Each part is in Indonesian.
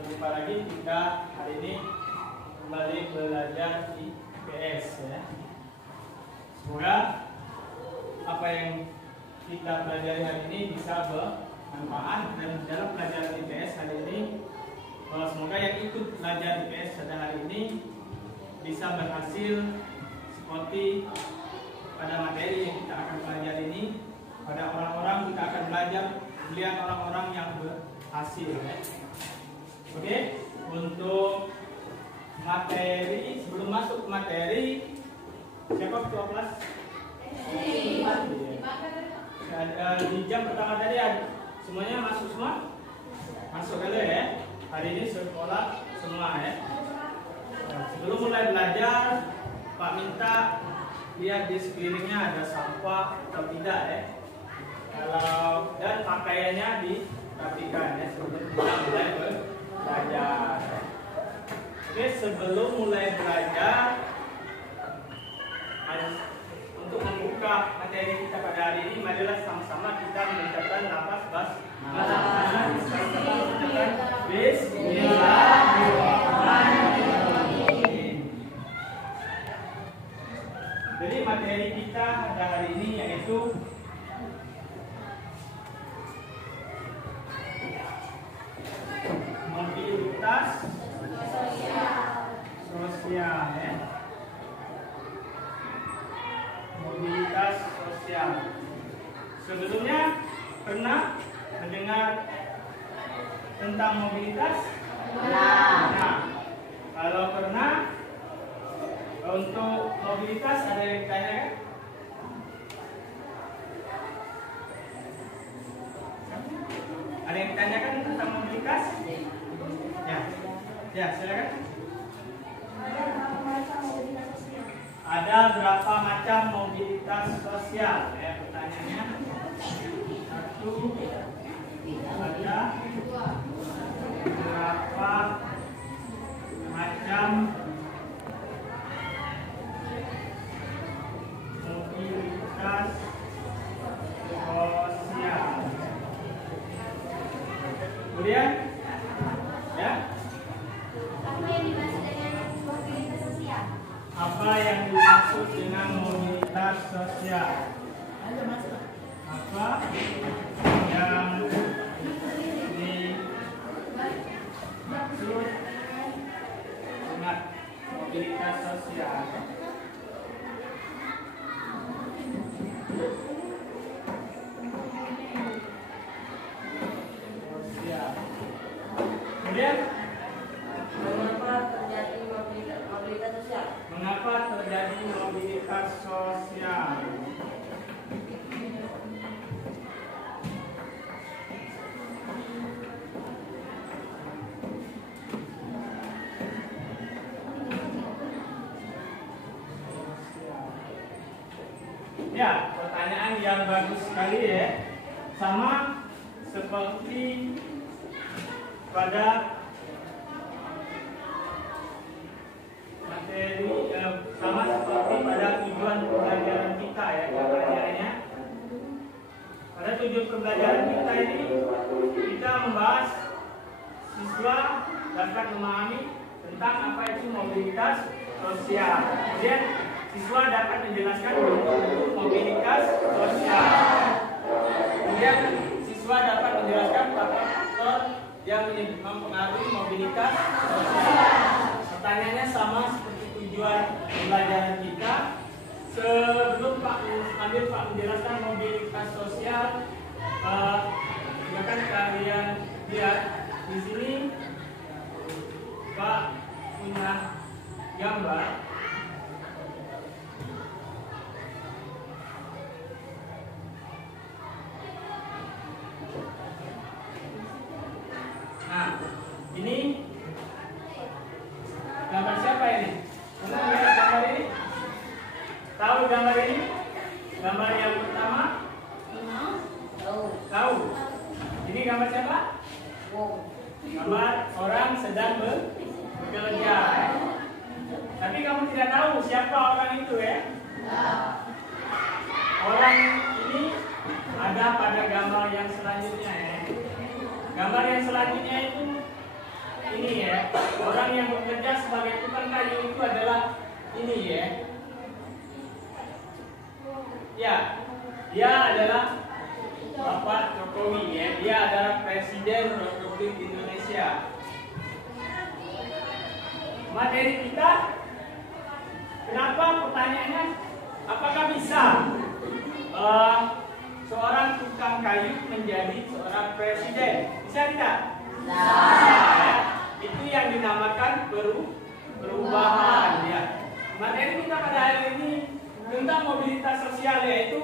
Berjumpa lagi kita hari ini kembali belajar IPS ya. Semoga apa yang kita pelajari hari ini bisa bermanfaat, dan dalam pelajaran IPS hari ini semoga yang ikut belajar IPS pada hari ini bisa berhasil seperti pada materi yang kita akan pelajari ini. Pada orang-orang kita akan belajar melihat orang-orang yang berhasil ya. Oke, untuk materi, sebelum masuk materi, siapa ketua kelas? Di jam pertama tadi semuanya masuk semua? Masuk dulu ya. Hari ini sekolah semua ya. Sebelum mulai belajar, Pak minta lihat di sekelilingnya ada sampah atau tidak ya. Kalau dan pakaiannya diperhatikan ya sebelum kita mulai belajar. Oke, sebelum mulai belajar, untuk membuka materi kita pada hari ini, marilah sama-sama kita mengucapkan lafaz basmalah. Bismillahirrahmanirrahim. Jadi materi kita pada hari ini yaitu mobilitas sosial ya. Mobilitas sosial. Sebelumnya pernah mendengar tentang mobilitas? Nah, kalau pernah, untuk mobilitas ada yang ditanyakan? Ada yang ditanyakan tentang mobilitas? Ya, silakan. Ada berapa macam mobilitas sosial? Ya, pertanyaannya. Satu. Ada berapa macam mobilitas sosial? Kemudian, ya. Apa yang dimaksud dengan mobilitas sosial? Apa yang dimaksud dengan mobilitas sosial? Kemudian, mengapa terjadi mobilitas sosial? Mengapa terjadi mobilitas sosial? Ya, pertanyaan yang bagus sekali ya. Sama seperti pada materi, sama seperti pada tujuan pembelajaran kita ya. Pertanyaannya, pada tujuan pembelajaran kita ini kita membahas siswa dapat memahami tentang apa itu mobilitas sosial. Kemudian siswa dapat menjelaskan bentuk mobilitas sosial. Kemudian siswa dapat menjelaskan faktor yang mempengaruhi mobilitas sosial. Pertanyaannya sama seperti tujuan pembelajaran kita. Sebelum Pak menjelaskan mobilitas sosial, silakan kalian lihat di sini Pak punya gambar. Nah, ini gambar siapa ini? Kamu lihat gambar ini? Tahu gambar ini? Gambar yang pertama? Tahu. Ini gambar siapa? Gambar orang sedang bekerja. Tapi kamu tidak tahu siapa orang itu ya? Orang ini ada pada gambar yang selanjutnya ya. Gambar yang selanjutnya itu ya. Orang yang bekerja sebagai tukang kayu itu adalah ini ya. Ya, dia adalah Bapak Jokowi ya. Dia adalah Presiden Republik Indonesia. Materi kita, kenapa pertanyaannya? Apakah bisa seorang tukang kayu menjadi seorang presiden? Bisa tidak? Bisa. Ya. Itu yang dinamakan perubahan ya. Materi kita pada hari ini tentang mobilitas sosial, yaitu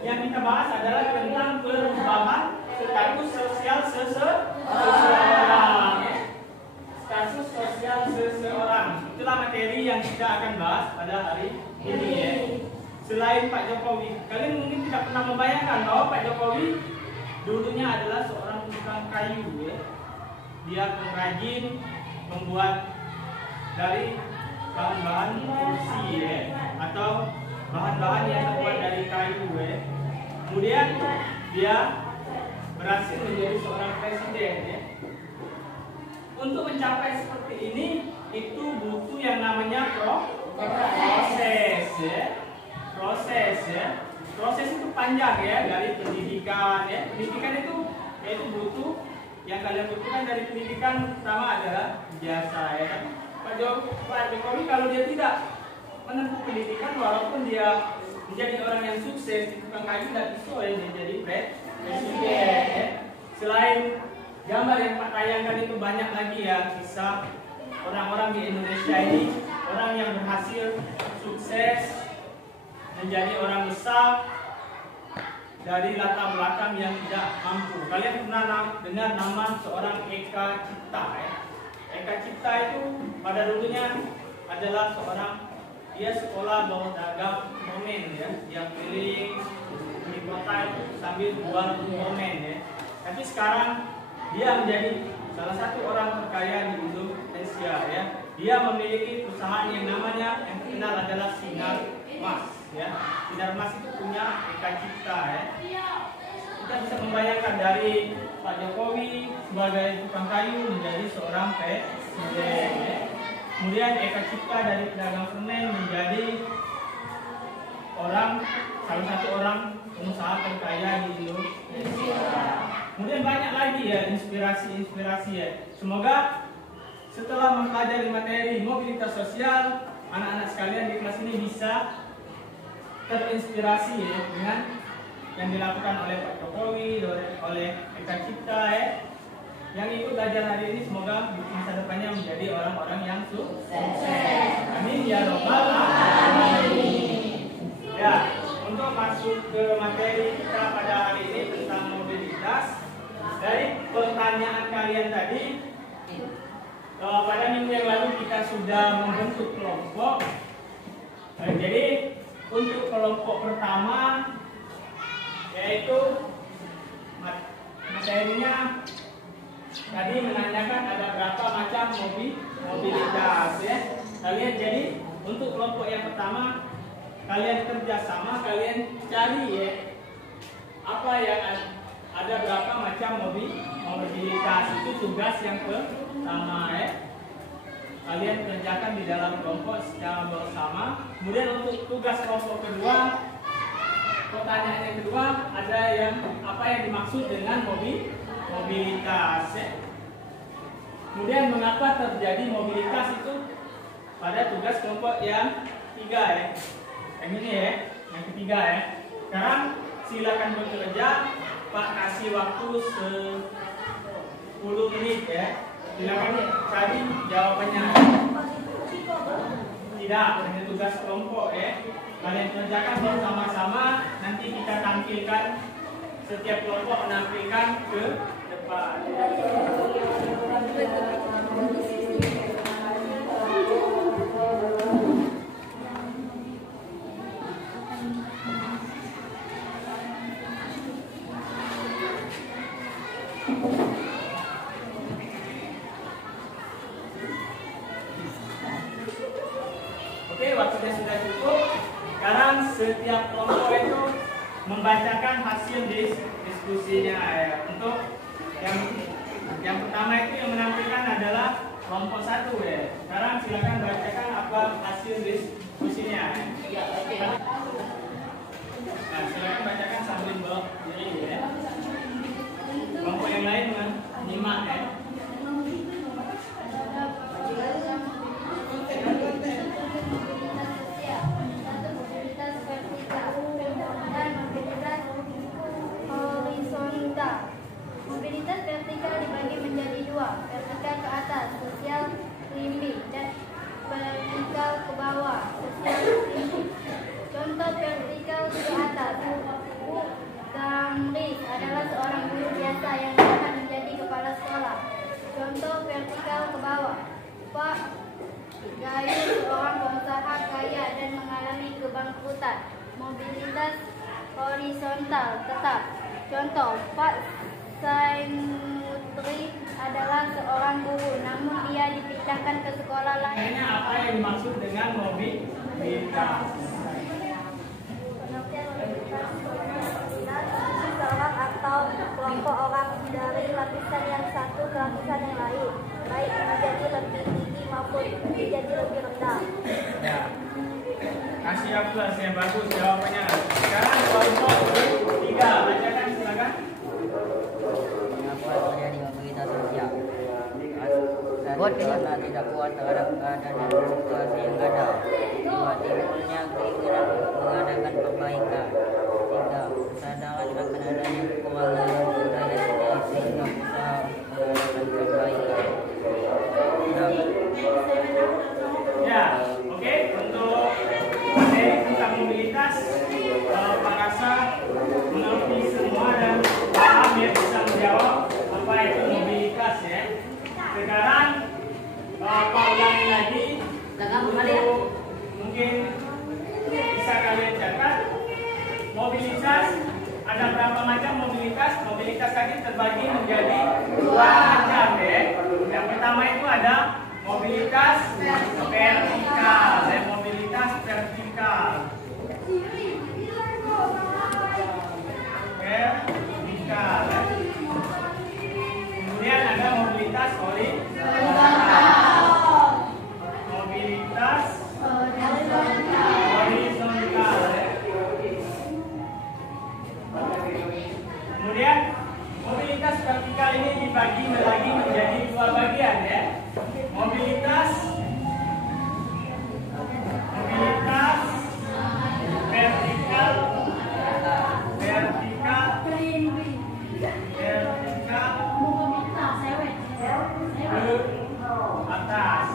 yang kita bahas adalah tentang perubahan status sosial seseorang. Status sosial seseorang. Itulah materi yang kita akan bahas pada hari ini ya. Selain Pak Jokowi, kalian mungkin tidak pernah membayangkan bahwa Pak Jokowi dulunya adalah seorang tukang kayu ya. Dia pengrajin, membuat dari bahan-bahan kursi ya, atau bahan-bahan yang terbuat dari kayu ya. Kemudian dia berhasil menjadi seorang presiden ya. Untuk mencapai seperti ini itu butuh yang namanya proses ya. Proses itu panjang ya, dari pendidikan ya. Pendidikan itu yaitu butuh, yang kalian butuhkan dari pendidikan pertama adalah ijazah ya kan. Pak Jokowi kalau dia tidak menempuh pendidikan, walaupun dia menjadi orang yang sukses di tukang kayu, tidak bisa ya dia jadi presiden ya. Selain gambar yang Pak tayangkan itu banyak lagi ya kisah orang-orang di Indonesia ini, orang yang berhasil sukses menjadi orang besar dari latar belakang yang tidak mampu. Kalian pernah dengar nama seorang Eka Cipta ya? Eka Cipta itu pada dulunya adalah seorang, dia sekolah bawah dagang momen ya, yang keliling di kota itu sambil jual momen ya. Tapi sekarang dia menjadi salah satu orang terkaya di Indonesia ya. Dia memiliki perusahaan yang namanya, yang terkenal adalah Sinar Mas ya. Sinar Mas itu punya Eka Cipta ya. Kita bisa membayangkan dari Pak Jokowi sebagai tukang kayu menjadi seorang presiden ya. Kemudian Eka Cipta dari pedagang semen menjadi salah satu orang pengusaha terkaya di Indonesia. Kemudian banyak lagi ya inspirasi ya. Semoga setelah mempelajari materi mobilitas sosial, anak-anak sekalian di kelas ini bisa terinspirasi ya dengan yang dilakukan oleh Pak Jokowi, oleh Eka Cipta ya. Yang ikut belajar hari ini semoga di masa depannya menjadi orang-orang yang sukses. Amin ya robbal alamin. Ya, untuk masuk ke materi kita pada hari ini tentang mobilitas, dari pertanyaan kalian tadi, pada minggu yang lalu kita sudah membentuk kelompok. Jadi untuk kelompok pertama yaitu materinya tadi menanyakan ada berapa macam mobilitas ya. Kalian jadi untuk kelompok yang pertama kalian kerjasama, kalian cari ya apa yang ada berapa macam mobilitas, itu tugas yang pertama ya. Kalian kerjakan di dalam kelompok secara bersama. Kemudian untuk tugas kelompok kedua, pertanyaan yang kedua, ada yang apa yang dimaksud dengan mobilitas ya. Kemudian mengapa terjadi mobilitas itu pada tugas kelompok yang ketiga ya. Yang ini ya, yang ketiga ya. Sekarang silakan bekerja, Pak kasih waktu 10 menit ya. Silakan cari jawabannya. Tidak, hanya tugas kelompok ya. Kalian kerjakan bersama-sama, nanti kita tampilkan, setiap kelompok menampilkan ke depan. Oke, waktunya sudah cukup. Sekarang setiap kelompok itu membacakan hasil diskusinya ya. Untuk yang pertama itu yang menampilkan ada kelompok 1 ya. Sekarang silakan bacakan apa hasil diskusinya. Nah, silakan bacakan sambil bawa diri ya. Kelompok yang lain menyimak ya. Mobilitas vertikal dibagi menjadi dua, vertikal ke atas, sosial limbing, dan vertikal ke bawah, sosial limbing. Contoh vertikal ke atas, Bu Gamris adalah seorang guru biasa yang akan menjadi kepala sekolah. Contoh vertikal ke bawah, Pak Gayu seorang pengusaha kaya dan mengalami kebangkrutan. Mobilitas horizontal tetap. Contoh, Pak Saimutri adalah seorang guru, namun dia dipindahkan ke sekolah lain. Apa yang dimaksud dengan mobilitas? Seseorang atau kelompok orang dari lapisan yang satu ke lapisan yang lain, baik menjadi lebih tinggi maupun menjadi lebih rendah. Ya. Kasih aplaus yang bagus jawabannya. Sekarang kelompok 3, bacakan silakan. Mengapa terjadi mobilitas sosial? Karena tidak puas terhadap keadaan dan situasi yang ada. 2. Timbulnya keinginan mengadakan perbaikan. 3. Kesadaran akan adanya kekurangan budaya sehingga usaha mengadakan perbaikan. Ya, oke. Untuk materi tentang mobilitas, Pak Rasa mengerti semua dan paham ya, bisa menjawab apa itu mobilitas ya. Sekarang Pak ulangi lagi untuk mungkin bisa kalian catat. Mobilitas ada berapa macam mobilitas? Mobilitas tadi terbagi menjadi 2 macam ya. Yang pertama itu ada mobilitas vertikal, mobilitas vertikal. Vertikal. Kemudian ada mobilitas horizontal. Mobilitas horizontal. Kemudian mobilitas vertikal ini dibagi lagi menjadi 2 bagian ya. Mobilitas vertikal ke atas.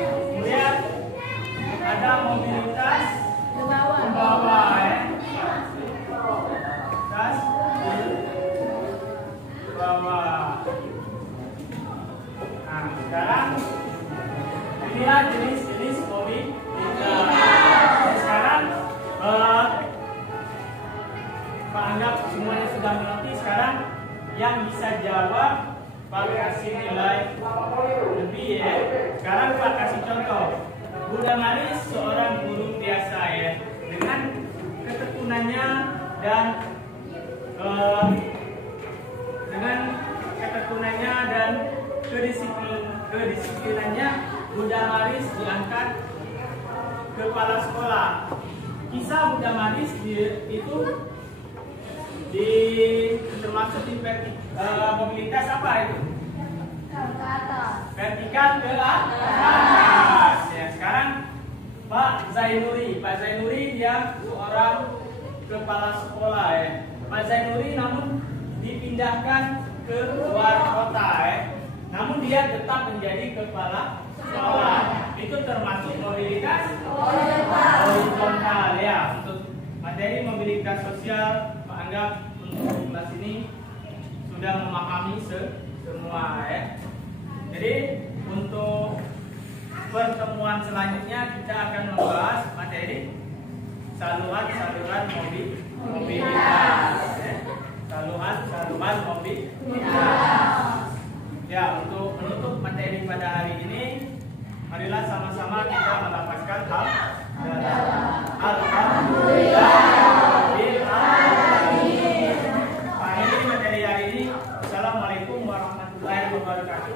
Kemudian ada mobilitas ke bawah ya. Mobilitas ke bawah. Nah, sekarang inilah jenis-jenis mobilitas. Sekarang Pak anggap semuanya sudah mengerti. Sekarang yang bisa jawab Pak kasih nilai lebih ya. Sekarang Pak kasih contoh. Bunda Maris seorang guru biasa ya, dengan ketekunannya dan kedisiplinannya Bunda Maris diangkat kepala sekolah. Kisah Bunda Maris itu termasuk di mobilitas apa itu? Ke atas. Vertikal ke atas. Ya, sekarang Pak Zainuri. Pak Zainuri dia seorang kepala sekolah ya. Pak Zainuri namun dipindahkan ke luar kota ya. Namun dia tetap menjadi kepala sekolah. Itu termasuk mobilitas horizontal ya. Untuk materi mobilitas sosial, Pak anggap untuk kelas ini sudah memahami semua ya. Jadi untuk pertemuan selanjutnya kita akan membahas materi saluran mobilitas ya. Saluran mobilitas. Ya, untuk menutup materi pada hari ini, marilah sama-sama kita melafazkan alhamdulillah. Akhiri materi hari ini. Assalamualaikum warahmatullahi wabarakatuh.